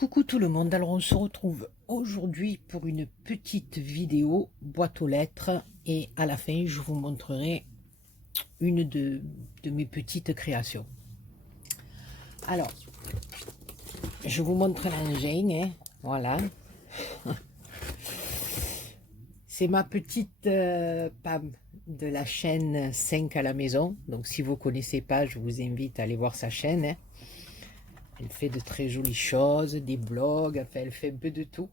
Coucou tout le monde, alors on se retrouve aujourd'hui pour une petite vidéo boîte aux lettres et à la fin je vous montrerai une de mes petites créations. Alors, je vous montre l'engin, hein, voilà. C'est ma petite Pam de la chaîne 5 à la maison, donc si vous ne connaissez pas, je vous invite à aller voir sa chaîne, hein. Elle fait de très jolies choses, des blogs, enfin elle fait un peu de tout.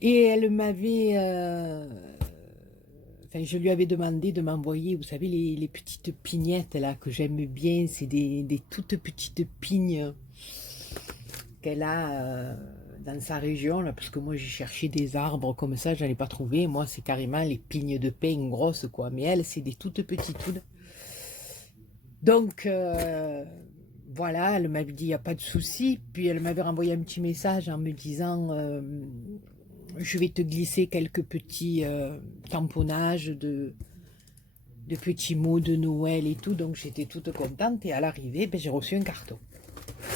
Et elle m'avait, enfin je lui avais demandé de m'envoyer, vous savez, les petites pignettes là que j'aime bien, c'est des toutes petites pignes qu'elle a dans sa région, là, parce que moi j'ai cherché des arbres comme ça, je n'en ai pas trouvé. Moi c'est carrément les pignes de pin grosses quoi, mais elle c'est des toutes petites. Donc voilà, elle m'avait dit il n'y a pas de souci. Puis elle m'avait renvoyé un petit message en me disant je vais te glisser quelques petits tamponnages de petits mots de Noël et tout. Donc j'étais toute contente. Et à l'arrivée, ben, j'ai reçu un carton.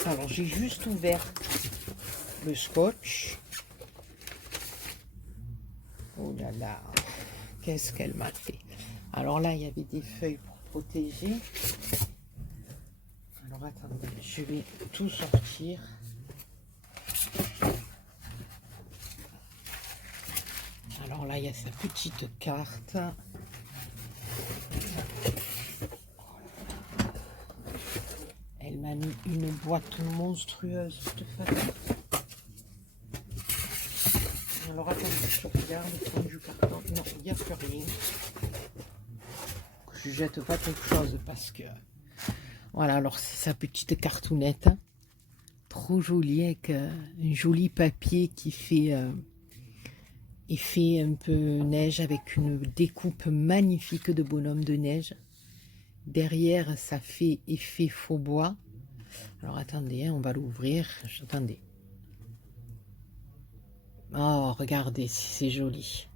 Alors j'ai juste ouvert le scotch. Oh là là, qu'est-ce qu'elle m'a fait. Alors là, il y avait des feuilles pour protéger. Alors attendez, je vais tout sortir. Alors là, il y a sa petite carte. Elle m'a mis une boîte monstrueuse de façon. Alors attendez, je regarde le fond du carton. Non, il n'y a plus rien. Je jette pas quelque chose parce que... Voilà, alors c'est sa petite cartounette. Trop jolie avec un joli papier qui fait... effet un peu neige avec une découpe magnifique de bonhomme de neige. Derrière, ça fait effet faux bois. Alors attendez, hein, on va l'ouvrir. Attendez. Oh, regardez, c'est joli.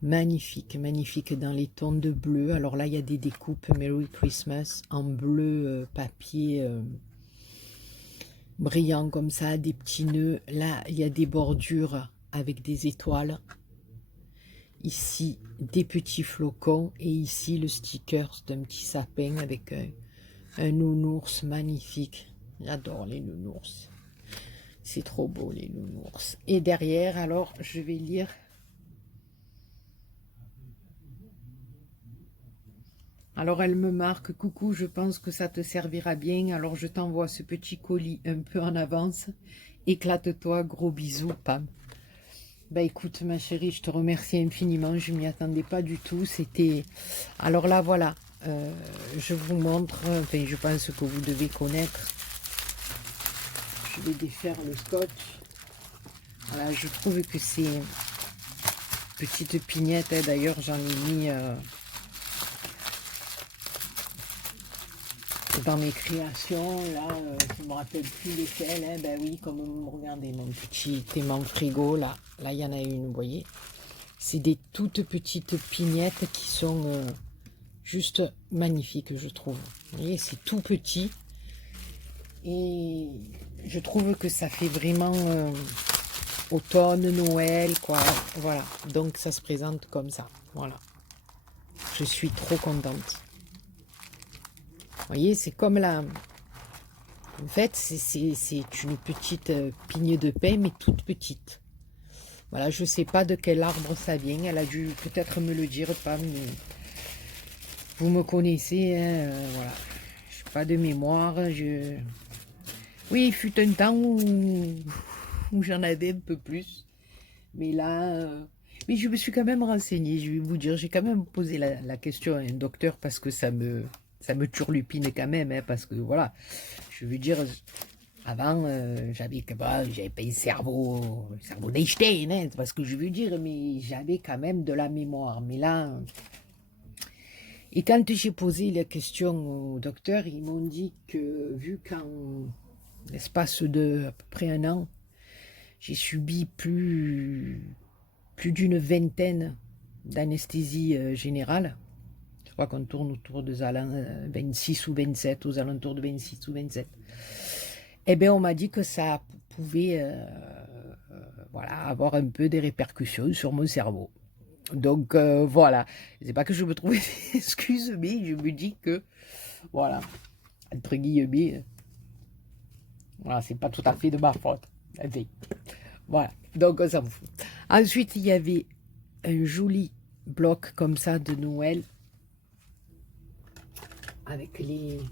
Magnifique, magnifique dans les tons de bleu. Alors là, il y a des découpes Merry Christmas en bleu papier brillant comme ça, des petits nœuds. Là, il y a des bordures avec des étoiles. Ici, des petits flocons. Et ici, le sticker d'un petit sapin avec un nounours magnifique. J'adore les nounours. C'est trop beau, les nounours. Et derrière, alors, je vais lire. Alors, elle me marque, coucou, je pense que ça te servira bien. Alors, je t'envoie ce petit colis un peu en avance. Éclate-toi, gros bisous, Pam. Bah écoute ma chérie, je te remercie infiniment, je m'y attendais pas du tout, c'était... Alors là voilà, je vous montre, enfin je pense que vous devez connaître. Je vais défaire le scotch. Voilà, je trouve que c'est petite pignette, hein, d'ailleurs j'en ai mis dans mes créations, là, je ne me rappelle plus lesquelles, hein, ben oui, comme regardez mon petit aimant frigo, là il y en a une, vous voyez. C'est des toutes petites pignettes qui sont juste magnifiques, je trouve. Vous voyez, c'est tout petit. Et je trouve que ça fait vraiment automne, Noël, quoi. Voilà, donc ça se présente comme ça. Voilà. Je suis trop contente. Vous voyez, c'est comme la... En fait, c'est une petite pigne de pain, mais toute petite. Voilà, je ne sais pas de quel arbre ça vient. Elle a dû peut-être me le dire, pas, mais vous me connaissez, hein, voilà. Je n'ai pas de mémoire. Oui, il fut un temps où j'en avais un peu plus. Mais là, mais je me suis quand même renseignée, je vais vous dire. J'ai quand même posé la question à un docteur parce que ça me turlupine quand même. Hein, parce que voilà, je veux dire... Avant, j'avais pas un cerveau d'Einstein, hein, c'est pas ce que je veux dire, mais j'avais quand même de la mémoire. Mais là, et quand j'ai posé la question au docteur, ils m'ont dit que vu qu'en l'espace de à peu près un an, j'ai subi plus d'une vingtaine d'anesthésie générale. Je crois qu'on tourne autour de 26 ou 27, aux alentours de 26 ou 27. eh bien, on m'a dit que ça pouvait voilà, avoir un peu des répercussions sur mon cerveau. Donc, voilà. C'est pas que je me trouve des excuses, mais je me dis que, voilà, entre guillemets, voilà, c'est pas tout à fait de ma faute. Enfin, voilà, donc on s'en fout. Ensuite, il y avait un joli bloc comme ça de Noël avec les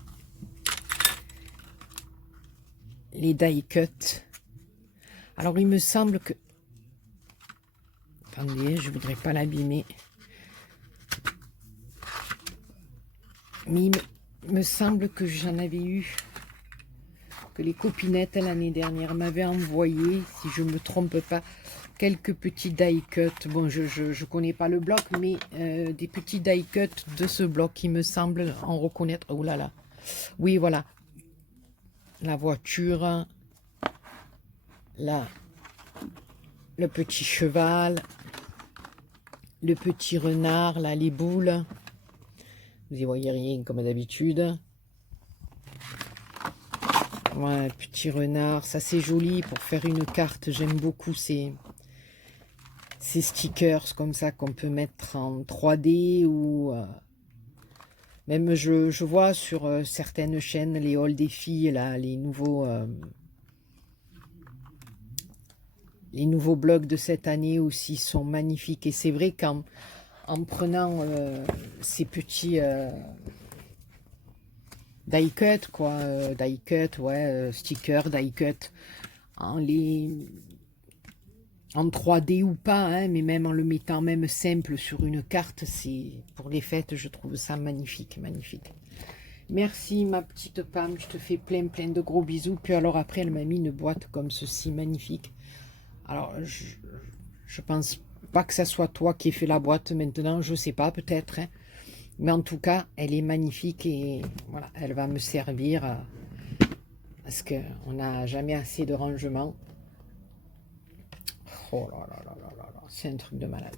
die cuts. Alors, il me semble que... Attendez, je voudrais pas l'abîmer. Mais il me semble que j'en avais eu, que les copinettes l'année dernière m'avaient envoyé, si je ne me trompe pas, quelques petits die cuts. Bon, je connais pas le bloc, mais des petits die cuts de ce bloc, il me semble en reconnaître. Oh là là. Oui, voilà. La voiture, là, le petit cheval, le petit renard, là, les boules. Vous y voyez rien comme d'habitude. Ouais, petit renard, ça c'est joli pour faire une carte. J'aime beaucoup ces stickers comme ça qu'on peut mettre en 3D ou même je vois sur certaines chaînes les hauls des filles là, les nouveaux blogs de cette année aussi sont magnifiques. Et c'est vrai qu'en prenant ces petits die cut quoi, die cut, ouais, stickers, die cut, en 3D ou pas, hein, mais même en le mettant même simple sur une carte, c'est pour les fêtes, je trouve ça magnifique, magnifique. Merci ma petite Pam, je te fais plein de gros bisous. Puis alors après, elle m'a mis une boîte comme ceci, magnifique. Alors, je pense pas que ça soit toi qui ai fait la boîte maintenant, je sais pas, peut-être. Hein. Mais en tout cas, elle est magnifique et voilà, elle va me servir parce qu'on n'a jamais assez de rangement. Oh là là là là là là, c'est un truc de malade.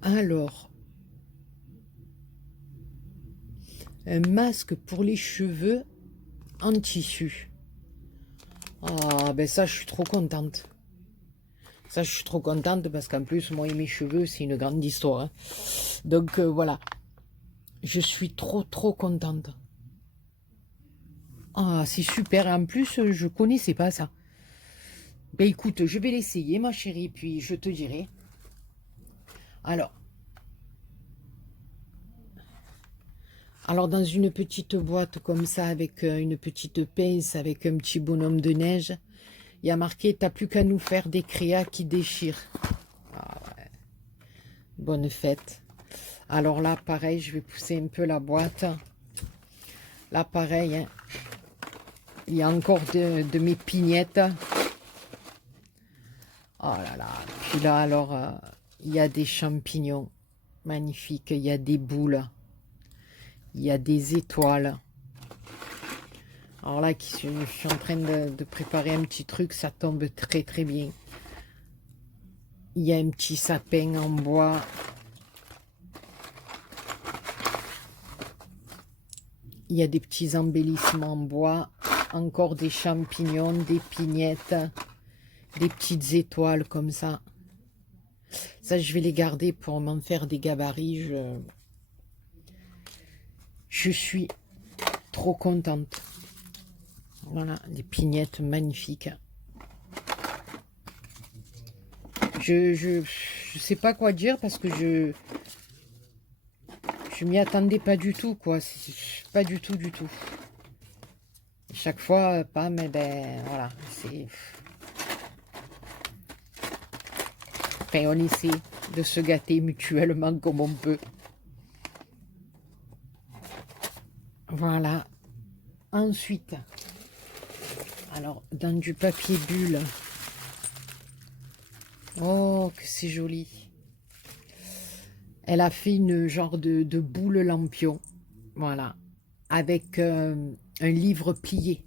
Alors, un masque pour les cheveux en tissu. Ah, ben ça, je suis trop contente. Ça, je suis trop contente parce qu'en plus, moi et mes cheveux, c'est une grande histoire. Hein. Donc, voilà. Je suis trop contente. Ah, c'est super. En plus, je connaissais pas ça. Ben écoute, je vais l'essayer, ma chérie, puis je te dirai. Alors dans une petite boîte comme ça, avec une petite pince, avec un petit bonhomme de neige, il y a marqué « T'as plus qu'à nous faire des créas qui déchirent ». Ah ouais. Bonne fête. Alors là, pareil, je vais pousser un peu la boîte. Là, pareil, hein, il y a encore de mes pignettes. Oh là là. Puis là, alors, il y a des champignons magnifiques. Il y a des boules. Il y a des étoiles. Alors là, je suis en train de préparer un petit truc. Ça tombe très bien. Il y a un petit sapin en bois. Il y a des petits embellissements en bois. Encore des champignons, des pignettes. Des petites étoiles comme ça. Ça, je vais les garder pour m'en faire des gabarits. Je suis trop contente. Voilà, des pignettes magnifiques. Je sais pas quoi dire parce que je m'y attendais pas du tout, quoi. Pas du tout. Et chaque fois, pas, mais ben voilà, c'est... Enfin, on essaie de se gâter mutuellement comme on peut. Voilà. Ensuite, alors, dans du papier bulle. Oh, que c'est joli. Elle a fait une genre de boule lampion. Voilà. Avec un livre plié.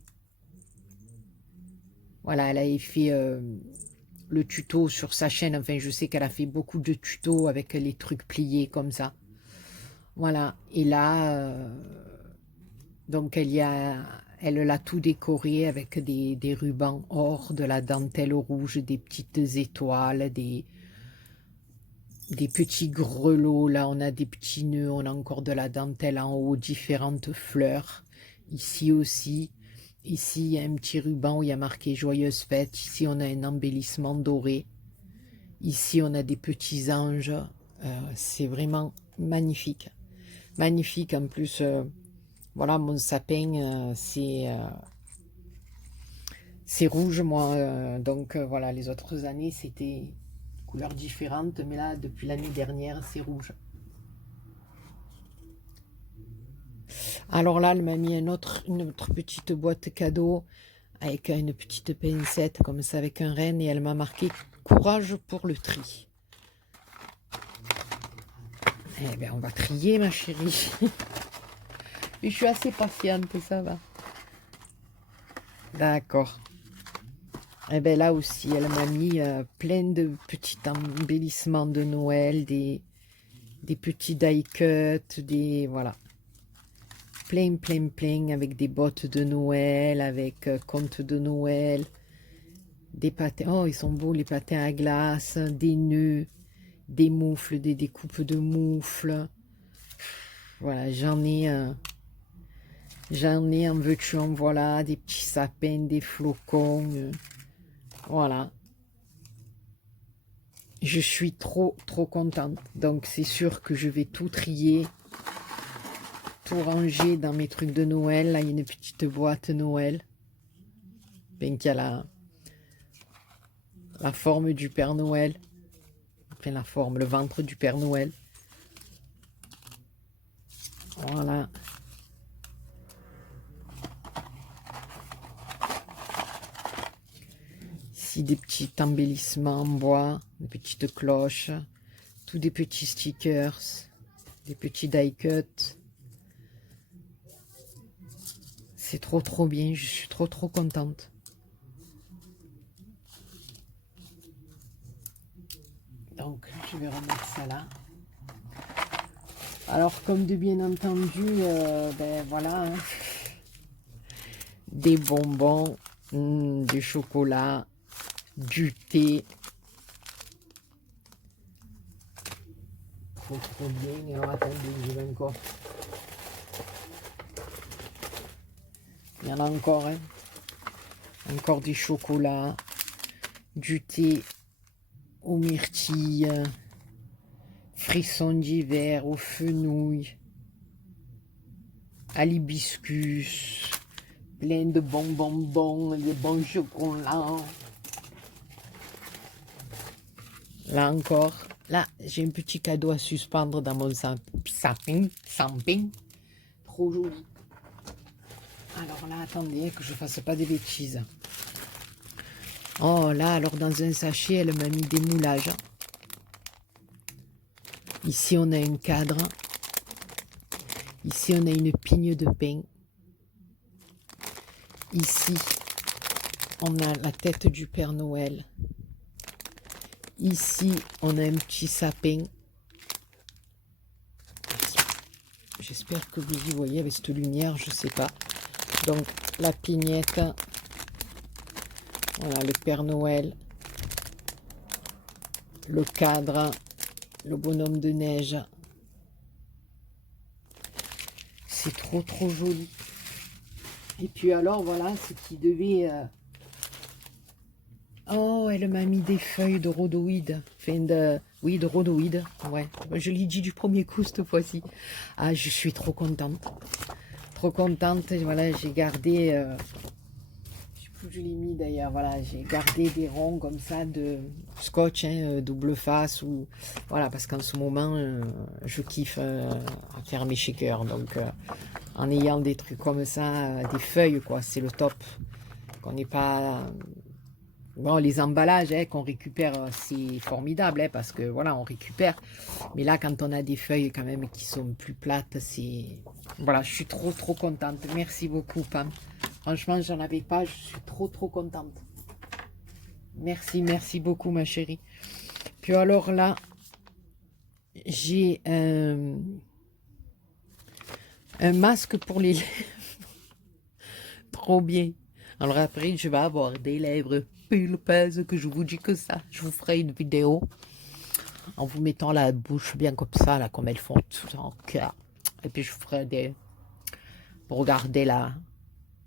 Voilà, elle avait fait le tuto sur sa chaîne. Enfin, je sais qu'elle a fait beaucoup de tutos avec les trucs pliés comme ça. Voilà, et là, donc elle l'a tout décoré avec des rubans or, de la dentelle rouge, des petites étoiles, des petits grelots. Là, on a des petits nœuds, on a encore de la dentelle en haut, différentes fleurs. Ici aussi. Ici, il y a un petit ruban où il y a marqué Joyeuse fête. Ici, on a un embellissement doré. Ici, on a des petits anges. C'est vraiment magnifique. Magnifique. En plus, voilà, mon sapin, c'est rouge, moi. Donc, voilà, les autres années, c'était couleurs différentes. Mais là, depuis l'année dernière, c'est rouge. Alors là, elle m'a mis une autre petite boîte cadeau avec une petite pincette comme ça avec un renne et elle m'a marqué courage pour le tri. Eh bien, on va trier, ma chérie. Et je suis assez patiente, ça va. D'accord. Et bien là aussi, elle m'a mis plein de petits embellissements de Noël, des petits die-cuts, des... Voilà. Plein, avec des bottes de Noël, avec contes de Noël, des patins. Oh, ils sont beaux, les patins à glace, des nœuds, des moufles, des découpes de moufles. Voilà, j'en ai en veux-tu, en voilà, des petits sapins, des flocons. Voilà. Je suis trop contente. Donc, c'est sûr que je vais tout trier, tout ranger dans mes trucs de Noël. Là, il y a une petite boîte Noël. Ben, qui a la forme du Père Noël. Enfin, la forme, le ventre du Père Noël. Voilà. Ici, des petits embellissements en bois, des petites cloches, tous des petits stickers, des petits die-cuts. C'est trop bien, je suis trop contente. Donc, je vais remettre ça là. Alors, comme de bien entendu, ben voilà, hein, des bonbons, du chocolat, du thé. Trop bien. Et alors, attendez, je vais encore. Il y en a encore, hein. Encore du chocolat, du thé aux myrtilles, frissons d'hiver, aux fenouil, à l'hibiscus, plein de bons bonbons, de bons chocolats. Là encore, là, j'ai un petit cadeau à suspendre dans mon sapin. Trop joli. Alors là, attendez, que je fasse pas des bêtises. Oh là, alors dans un sachet, elle m'a mis des moulages. Ici, on a un cadre. Ici, on a une pigne de pain. Ici, on a la tête du Père Noël. Ici, on a un petit sapin. J'espère que vous y voyez avec cette lumière, je sais pas. Donc, la pignette. Voilà, le Père Noël. Le cadre. Le bonhomme de neige. C'est trop joli. Et puis alors, voilà, ce qui devait... Oh, elle m'a mis des feuilles de rhodoïde. Enfin, oui, de rhodoïde. Ouais, je l'ai dit du premier coup cette fois-ci. Ah, je suis trop contente. Trop contente. Voilà, j'ai gardé... je sais plus où je l'ai mis d'ailleurs. Voilà, j'ai gardé des ronds comme ça de scotch, hein, double face. Ou voilà, parce qu'en ce moment, je kiffe à faire mes shakers. Donc, en ayant des trucs comme ça, des feuilles, quoi, c'est le top. Qu'on n'est pas... Bon, les emballages qu'on récupère, c'est formidable, hein, parce que voilà, on récupère. Mais là, quand on a des feuilles quand même qui sont plus plates, c'est... Voilà, je suis trop contente. Merci beaucoup, Pam. Franchement, j'en avais pas, je suis trop contente. Merci, merci beaucoup, ma chérie. Puis alors là, j'ai un masque pour les lèvres. Trop bien. Alors après, je vais avoir des lèvres pulpeuses que je vous dis que ça. Je vous ferai une vidéo en vous mettant la bouche bien comme ça, là, comme elles font tout en cœur. Et puis je ferai des... pour regarder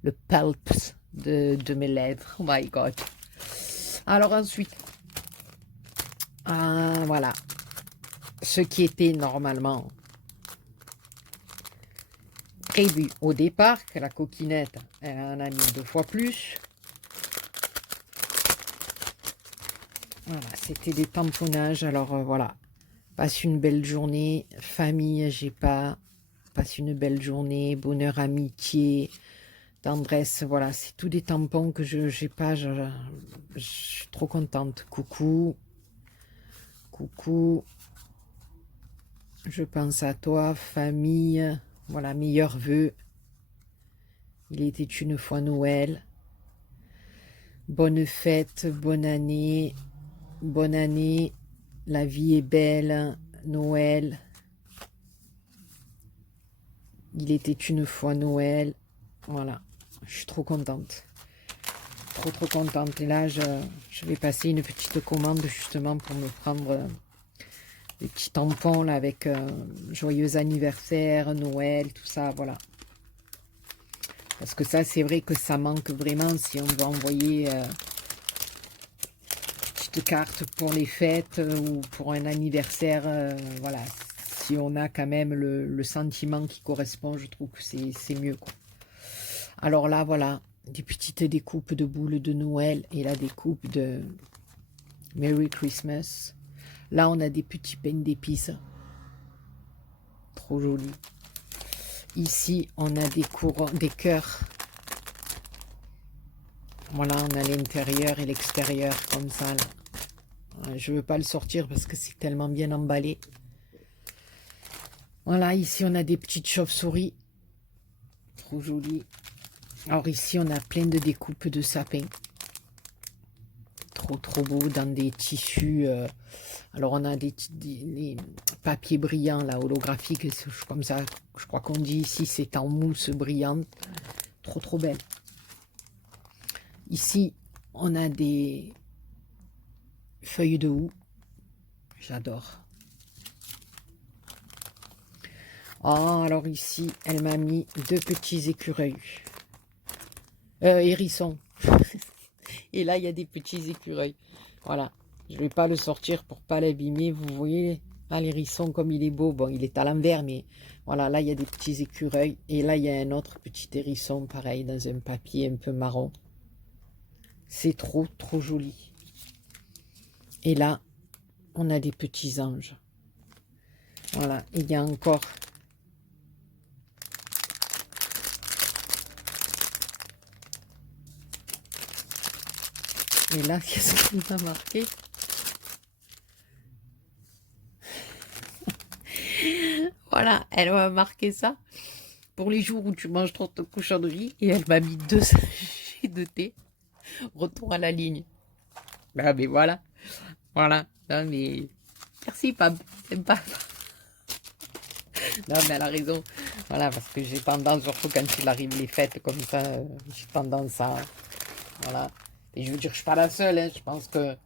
le pulps de mes lèvres. Oh my God. Alors ensuite, voilà. Ce qui était normalement prévu au départ, que la coquinette, elle en a mis 2 fois plus. Voilà, c'était des tamponnages. Alors voilà, passe une belle journée. Famille, j'ai pas. Passe une belle journée. Bonheur, amitié, tendresse. Voilà, c'est tous des tampons que je n'ai pas. Je suis trop contente. Coucou. Coucou. Je pense à toi, famille. Voilà, meilleurs vœux. Il était une fois Noël. Bonne fête, bonne année. Bonne année. La vie est belle. Noël. Il était une fois Noël. Voilà. Je suis trop contente. Trop, trop contente. Et là, je vais passer une petite commande justement pour me prendre des petits tampons là avec joyeux anniversaire, Noël, tout ça. Voilà. Parce que ça, c'est vrai que ça manque vraiment si on doit envoyer petite carte pour les fêtes ou pour un anniversaire. Voilà. Si on a quand même le sentiment qui correspond, je trouve que c'est mieux, quoi. Alors là, voilà, des petites découpes de boules de Noël et la découpe de Merry Christmas. Là, on a des petits pains d'épices. Trop joli. Ici, on a des courants, des cœurs. Voilà, on a l'intérieur et l'extérieur comme ça, là. Je ne veux pas le sortir parce que c'est tellement bien emballé. Voilà, ici, on a des petites chauves-souris. Trop joli. Alors ici, on a plein de découpes de sapins. Trop, trop beau dans des tissus. Alors, on a des papiers brillants, là, holographiques. Comme ça, je crois qu'on dit ici, c'est en mousse brillante. Trop, trop belle. Ici, on a des feuilles de houx. J'adore. Ah, alors ici, elle m'a mis 2 petits écureuils. Hérissons. Et là, il y a des petits écureuils. Voilà. Je ne vais pas le sortir pour pas l'abîmer. Vous voyez, là, l'hérisson, comme il est beau. Bon, il est à l'envers, mais voilà, là, il y a des petits écureuils. Et là, il y a un autre petit hérisson, pareil, dans un papier un peu marron. C'est trop, trop joli. Et là, on a des petits anges. Voilà. Et il y a encore... Et là, qu'est-ce qu'il m'a marqué? Voilà, elle m'a marqué ça. Pour les jours où tu manges trop de cochonneries. Et elle m'a mis 2 sachets de thé. Retour à la ligne. Ah, mais voilà. Voilà. Non, mais... Merci, Pam. C'est pas... Non, mais elle a raison. Voilà, parce que j'ai tendance, surtout quand il arrive les fêtes comme ça, j'ai tendance à... Voilà. Et je veux dire, je suis pas la seule, hein. Je pense que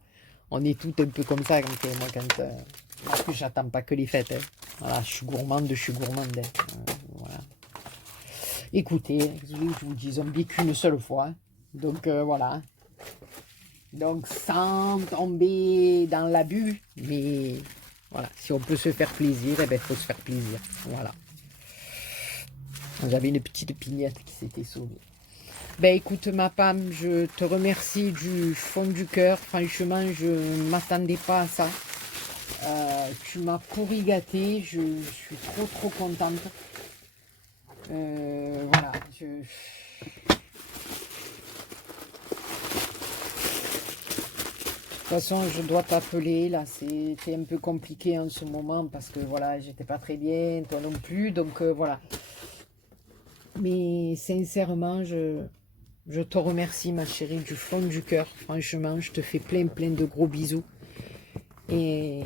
on est toutes un peu comme ça. Moi, quand... en plus, j'attends pas que les fêtes, hein. Voilà, je suis gourmande, hein. Voilà. Écoutez, je vous dis, ils ont bien qu'une seule fois. Hein. Donc, voilà. Donc, sans tomber dans l'abus, mais voilà, si on peut se faire plaisir, eh ben, il faut se faire plaisir. Voilà. J'avais une petite pignette qui s'était sauvée. Ben écoute ma Pam, je te remercie du fond du cœur. Franchement, je ne m'attendais pas à ça. Tu m'as pourri gâté. Je suis trop trop contente. Voilà. De toute façon, je dois t'appeler. Là, c'était un peu compliqué en ce moment parce que voilà, j'étais pas très bien, toi non plus. Donc voilà. Mais sincèrement, Je te remercie, ma chérie, du fond du cœur. Franchement, je te fais plein, plein de gros bisous. Et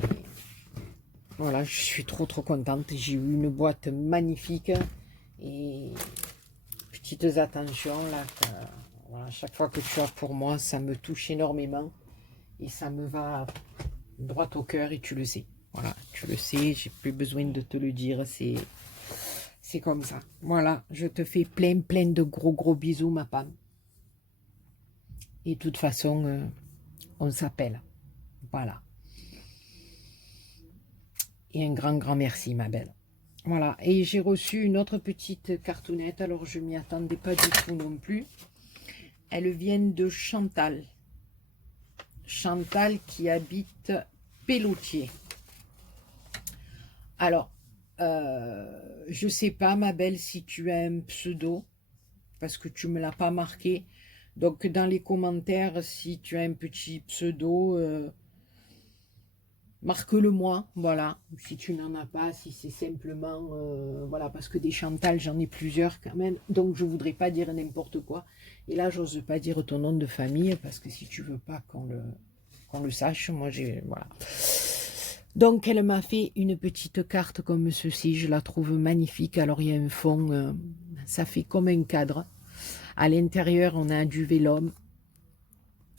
voilà, je suis trop, trop contente. J'ai eu une boîte magnifique. Et petites attentions, là. Voilà, chaque fois que tu as pour moi, ça me touche énormément. Et ça me va droit au cœur et tu le sais. Voilà, tu le sais, j'ai plus besoin de te le dire. C'est comme ça. Voilà, je te fais plein, plein de gros, gros bisous, ma femme. Et de toute façon, on s'appelle. Voilà. Et un grand, grand merci, ma belle. Voilà. Et j'ai reçu une autre petite cartonnette. Alors, je m'y attendais pas du tout non plus. Elles viennent de Chantal. Chantal qui habite Pélotier. Alors, je sais pas, ma belle, si tu as un pseudo, parce que tu me l'as pas marqué. Donc, dans les commentaires, si tu as un petit pseudo, marque-le moi, voilà. Si tu n'en as pas, si c'est simplement, voilà, parce que des Chantal, j'en ai plusieurs quand même. Donc, je voudrais pas dire n'importe quoi. Et là, j'ose pas dire ton nom de famille, parce que si tu veux pas qu'on le sache, moi, voilà. Donc, elle m'a fait une petite carte comme ceci. Je la trouve magnifique. Alors, il y a un fond, ça fait comme un cadre. À l'intérieur, on a du vélum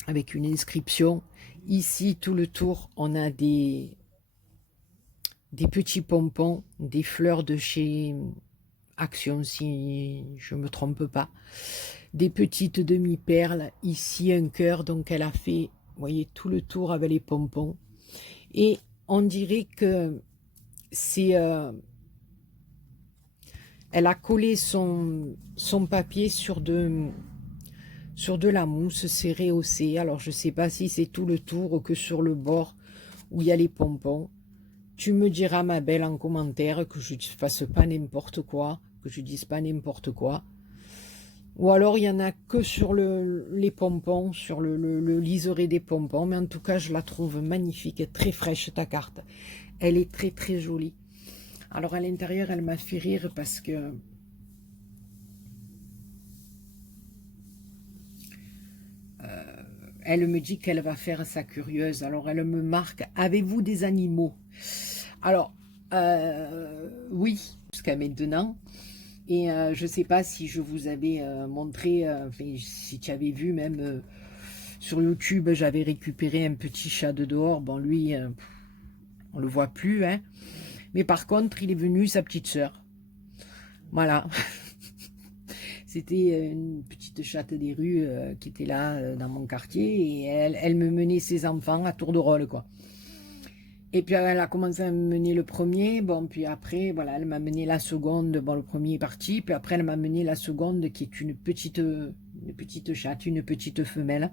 avec une inscription. Ici, tout le tour, on a des petits pompons, des fleurs de chez Action, si je ne me trompe pas. Des petites demi-perles. Ici, un cœur. Donc, elle a fait, vous voyez, tout le tour avec les pompons. Et on dirait que c'est... elle a collé son papier sur de la mousse, c'est rehaussé. Alors, je ne sais pas si c'est tout le tour ou que sur le bord où il y a les pompons. Tu me diras, ma belle, en commentaire que je ne fasse pas n'importe quoi, que je dise pas n'importe quoi. Ou alors, il y en a que sur les pompons, sur le liseré des pompons. Mais en tout cas, je la trouve magnifique et très fraîche, ta carte. Elle est très, très jolie. Alors, à l'intérieur, elle m'a fait rire parce que... elle me dit qu'elle va faire sa curieuse. Alors, elle me marque, avez-vous des animaux? Alors, oui, jusqu'à maintenant. Et je ne sais pas si je vous avais montré, si tu avais vu même sur YouTube, j'avais récupéré un petit chat de dehors. Bon, lui, on ne le voit plus, hein. Mais par contre, il est venu, sa petite sœur. Voilà. C'était une petite chatte des rues qui était là dans mon quartier. Et elle me menait ses enfants à tour de rôle, quoi. Et puis elle a commencé à me mener le premier, bon, puis après, voilà, elle m'a mené la seconde, bon, le premier est parti, puis après elle m'a mené la seconde, qui est une petite chatte, une petite femelle,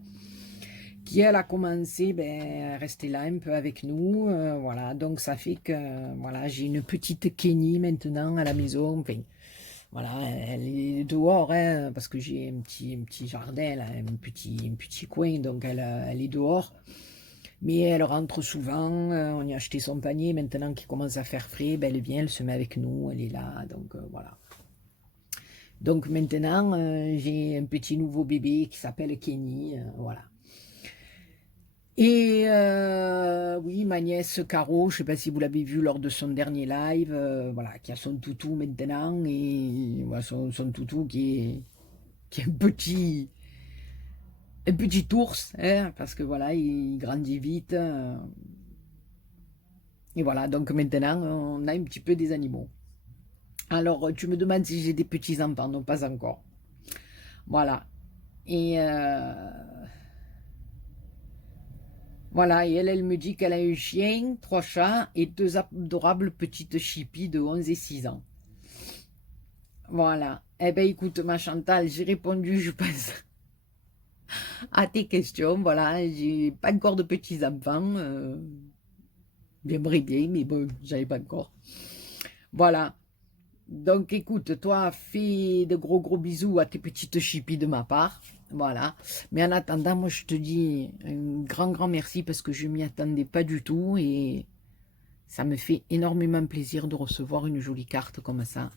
qui elle a commencé, à rester là un peu avec nous, voilà, donc ça fait que, voilà, j'ai une petite Kenny maintenant à la maison, enfin, voilà, elle est dehors, hein, parce que j'ai un petit jardin, là, un petit coin, donc elle est dehors. Mais elle rentre souvent, on y a acheté son panier, maintenant qu'il commence à faire frais, elle vient, elle se met avec nous, elle est là, donc voilà. Donc maintenant, j'ai un petit nouveau bébé qui s'appelle Kenny, voilà. Et oui, ma nièce Caro, je ne sais pas si vous l'avez vu lors de son dernier live, voilà, qui a son toutou maintenant, et voilà, son toutou qui est un petit ours, hein, parce que voilà, il grandit vite. Et voilà, donc maintenant, on a un petit peu des animaux. Alors, tu me demandes si j'ai des petits-enfants, non, pas encore. Voilà. Et voilà, et elle me dit qu'elle a un chien, 3 chats et 2 adorables petites chippies de 11 et 6 ans. Voilà. Eh bien, écoute, ma Chantal, j'ai répondu, je pense, à tes questions. Voilà, j'ai pas encore de petits-enfants. J'aimerais bien, mais bon, j'avais pas encore. Voilà. Donc écoute, toi, fais de gros gros bisous à tes petites chippies de ma part. Voilà. Mais en attendant, moi je te dis un grand grand merci parce que je m'y attendais pas du tout et ça me fait énormément plaisir de recevoir une jolie carte comme ça.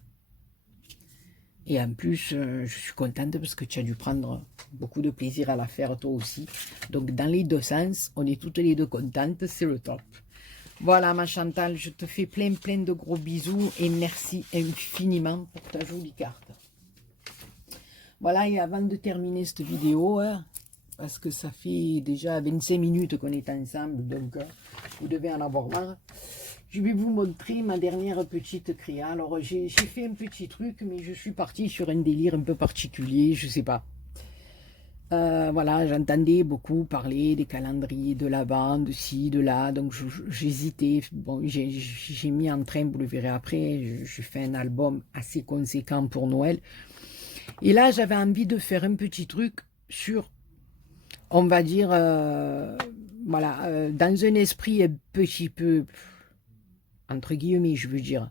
Et en plus, je suis contente parce que tu as dû prendre beaucoup de plaisir à la faire toi aussi. Donc dans les deux sens, on est toutes les deux contentes, c'est le top. Voilà ma Chantal, je te fais plein de gros bisous et merci infiniment pour ta jolie carte. Voilà, et avant de terminer cette vidéo, hein, parce que ça fait déjà 25 minutes qu'on est ensemble, donc vous devez en avoir marre, je vais vous montrer ma dernière petite créa. Alors j'ai fait un petit truc, mais je suis partie sur un délire un peu particulier, je sais pas. Voilà, j'entendais beaucoup parler des calendriers de l'Avent, de ci, de là, donc j'hésitais. Bon, j'ai mis en train, vous le verrez après, je fais un album assez conséquent pour Noël. Et là, j'avais envie de faire un petit truc sur, on va dire, voilà, dans un esprit un petit peu, entre guillemets, je veux dire,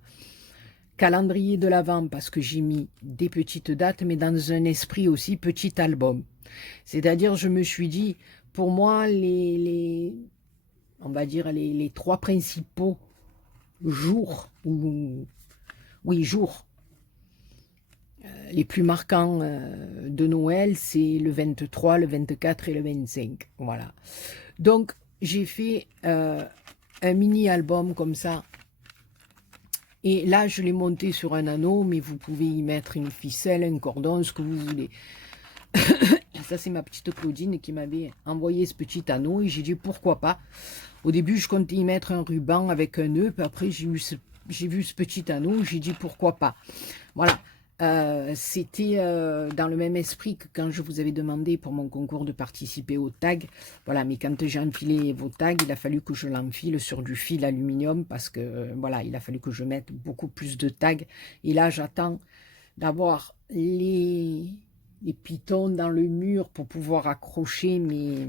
calendrier de l'Avent, parce que j'ai mis des petites dates, mais dans un esprit aussi petit album. C'est-à-dire, je me suis dit, pour moi, on va dire les trois principaux jours, oui, jours, les plus marquants de Noël, c'est le 23, le 24 et le 25. Voilà. Donc, j'ai fait un mini-album comme ça. Et là, je l'ai monté sur un anneau, mais vous pouvez y mettre une ficelle, un cordon, ce que vous voulez. Ça, c'est ma petite Claudine qui m'avait envoyé ce petit anneau et j'ai dit pourquoi pas. Au début, je comptais y mettre un ruban avec un nœud, puis après, j'ai vu ce petit anneau, j'ai dit pourquoi pas. Voilà. C'était dans le même esprit que quand je vous avais demandé pour mon concours de participer au tag. Voilà, mais quand j'ai enfilé vos tags, il a fallu que je l'enfile sur du fil aluminium parce que voilà, il a fallu que je mette beaucoup plus de tags. Et là, j'attends d'avoir les pitons dans le mur pour pouvoir accrocher mes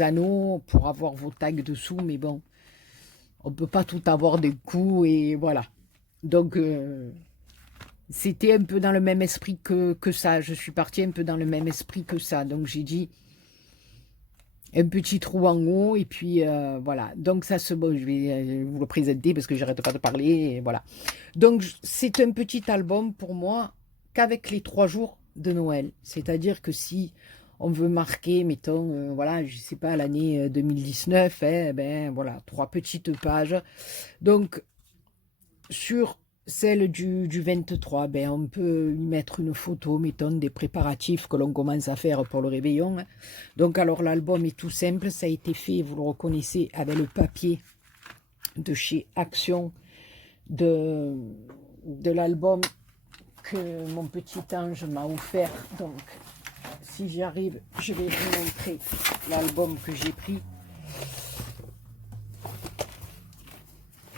anneaux, pour avoir vos tags dessous, mais bon, on ne peut pas tout avoir d'un coup, et voilà. Donc, c'était un peu dans le même esprit que ça, je suis partie un peu dans le même esprit que ça, donc j'ai dit un petit trou en haut, et puis voilà, donc ça se, bon, je vais vous le présenter parce que j'arrête pas de parler, et voilà. Donc, c'est un petit album pour moi qu'avec les 3 jours de Noël. C'est-à-dire que si on veut marquer, mettons, voilà, je sais pas, l'année 2019, hein, ben voilà, 3 petites pages. Donc, sur celle du 23, ben, on peut y mettre une photo, mettons, des préparatifs que l'on commence à faire pour le réveillon. Hein. Donc, alors, l'album est tout simple. Ça a été fait, vous le reconnaissez, avec le papier de chez Action, de l'album que mon petit ange m'a offert. Donc, si j'y arrive, je vais vous montrer l'album que j'ai pris.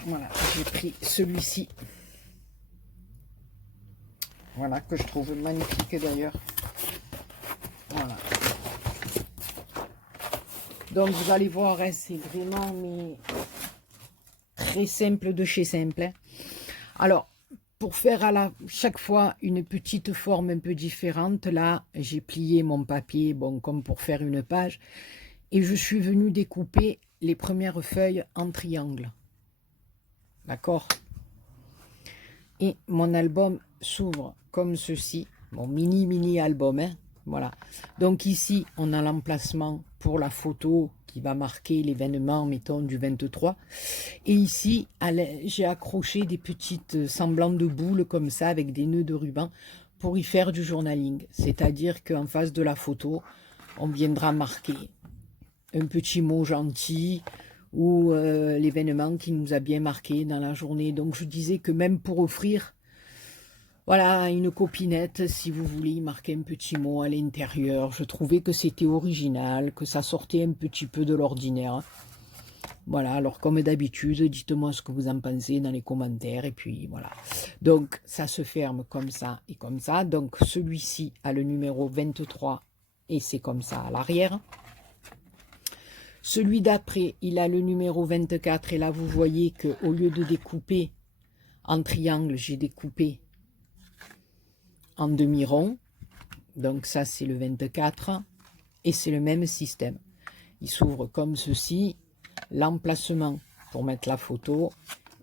Voilà, j'ai pris celui-ci. Voilà, que je trouve magnifique d'ailleurs. Voilà. Donc, vous allez voir, hein, c'est vraiment mais, très simple de chez simple. Hein. Alors, pour faire à chaque fois une petite forme un peu différente, là, j'ai plié mon papier, bon, comme pour faire une page, et je suis venue découper les premières feuilles en triangle. D'accord? Et mon album s'ouvre comme ceci, mon mini album, hein, voilà. Donc ici, on a l'emplacement pour la photo qui va marquer l'événement, mettons, du 23. Et ici, j'ai accroché des petites semblants de boules comme ça, avec des nœuds de ruban, pour y faire du journaling. C'est-à-dire qu'en face de la photo, on viendra marquer un petit mot gentil, ou l'événement qui nous a bien marqué dans la journée. Donc je disais que même pour offrir, voilà, une copinette, si vous voulez marquer un petit mot à l'intérieur, je trouvais que c'était original, que ça sortait un petit peu de l'ordinaire. Voilà, alors comme d'habitude, dites-moi ce que vous en pensez dans les commentaires, et puis voilà. Donc ça se ferme comme ça et comme ça. Donc celui-ci a le numéro 23 et c'est comme ça à l'arrière. Celui d'après, il a le numéro 24 et là vous voyez qu'au lieu de découper en triangle, j'ai découpé en demi-rond. Donc ça c'est le 24 et c'est le même système. Il s'ouvre comme ceci, l'emplacement pour mettre la photo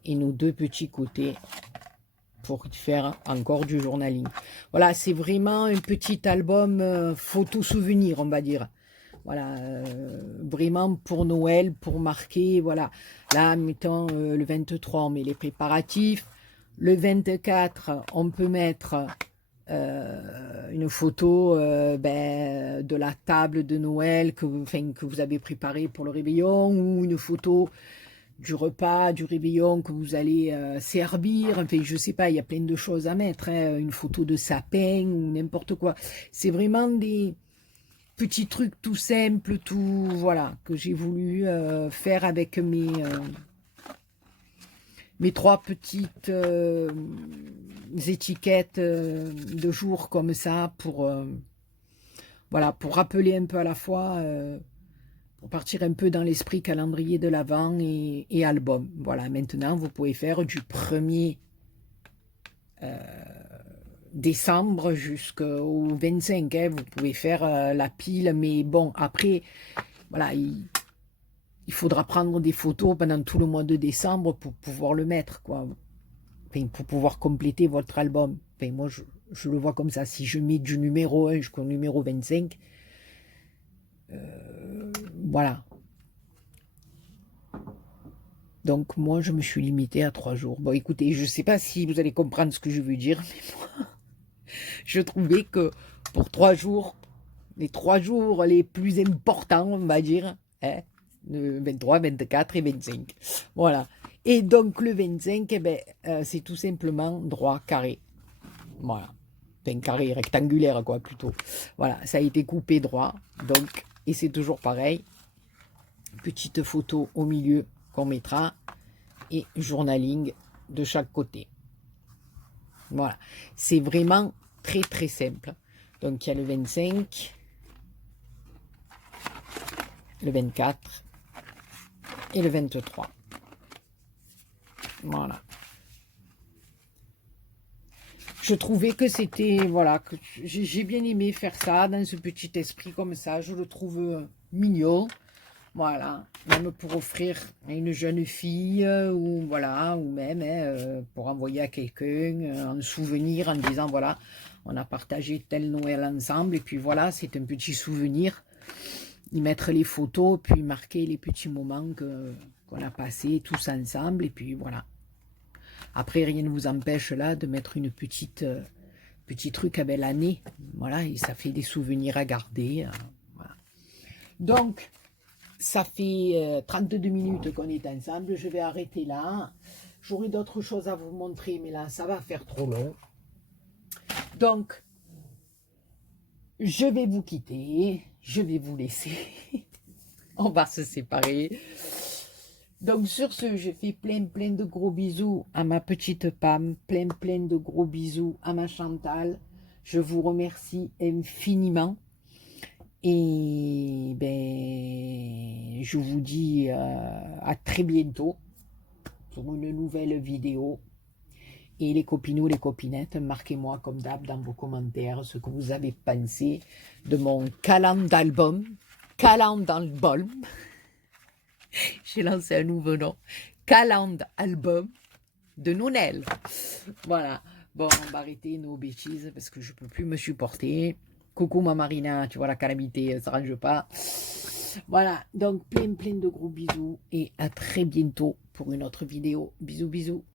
et nos deux petits côtés pour faire encore du journaling. Voilà, c'est vraiment un petit album photo souvenir, on va dire. Voilà, vraiment pour Noël, pour marquer, voilà. Là, mettons le 23, on met les préparatifs. Le 24, on peut mettre une photo de la table de Noël que vous avez préparée pour le réveillon, ou une photo du repas, du réveillon que vous allez servir. Enfin, je sais pas, il y a plein de choses à mettre, hein, une photo de sapin ou n'importe quoi. C'est vraiment des petits trucs tout simples, tout, voilà, que j'ai voulu faire avec mes 3 petites étiquettes de jour comme ça pour voilà, pour rappeler un peu à la fois, pour partir un peu dans l'esprit calendrier de l'Avent et album. Voilà, maintenant vous pouvez faire du 1er décembre jusqu'au 25, hein, vous pouvez faire la pile, mais bon, après, voilà, il faudra prendre des photos pendant tout le mois de décembre pour pouvoir le mettre, quoi. Enfin, pour pouvoir compléter votre album. Enfin, moi, je le vois comme ça. Si je mets du numéro 1 jusqu'au numéro 25, voilà. Donc, moi, je me suis limitée à 3 jours. Bon, écoutez, je ne sais pas si vous allez comprendre ce que je veux dire, mais moi, je trouvais que pour 3 jours, les 3 jours les plus importants, on va dire, hein, le 23, 24 et 25. Voilà. Et donc, le 25, eh ben, c'est tout simplement droit, carré. Voilà. Enfin, carré, rectangulaire, quoi, plutôt. Voilà, ça a été coupé droit. Donc, et c'est toujours pareil. Petite photo au milieu qu'on mettra. Et journaling de chaque côté. Voilà. C'est vraiment très, très simple. Donc, il y a le 25, le 24 et le 23. Voilà. Je trouvais que c'était, voilà, que j'ai bien aimé faire ça dans ce petit esprit comme ça. Je le trouve mignon. Voilà, même pour offrir à une jeune fille ou voilà, ou même pour envoyer à quelqu'un un souvenir en disant voilà, on a partagé tel Noël ensemble et puis voilà, c'est un petit souvenir. Y mettre les photos, puis marquer les petits moments qu'on a passés tous ensemble et puis voilà. Après, rien ne vous empêche là de mettre une petit truc avec l'année. Voilà, et ça fait des souvenirs à garder. Voilà. Donc, ça fait 32 minutes qu'on est ensemble. Je vais arrêter là. J'aurai d'autres choses à vous montrer, mais là, ça va faire trop long. Donc, je vais vous quitter. Je vais vous laisser. On va se séparer. Donc sur ce, je fais plein de gros bisous à ma petite Pam, plein de gros bisous à ma Chantal. Je vous remercie infiniment. Et ben, je vous dis à très bientôt pour une nouvelle vidéo. Et les copinous, les copinettes, marquez-moi comme d'hab dans vos commentaires ce que vous avez pensé de mon calendalbum. Calendalbum. J'ai lancé un nouveau nom. Calendalbum de Noël. Voilà. Bon, on va arrêter nos bêtises parce que je ne peux plus me supporter. Coucou ma Marina, tu vois la calamité, ça ne range pas. Voilà, donc plein de gros bisous et à très bientôt pour une autre vidéo. Bisous.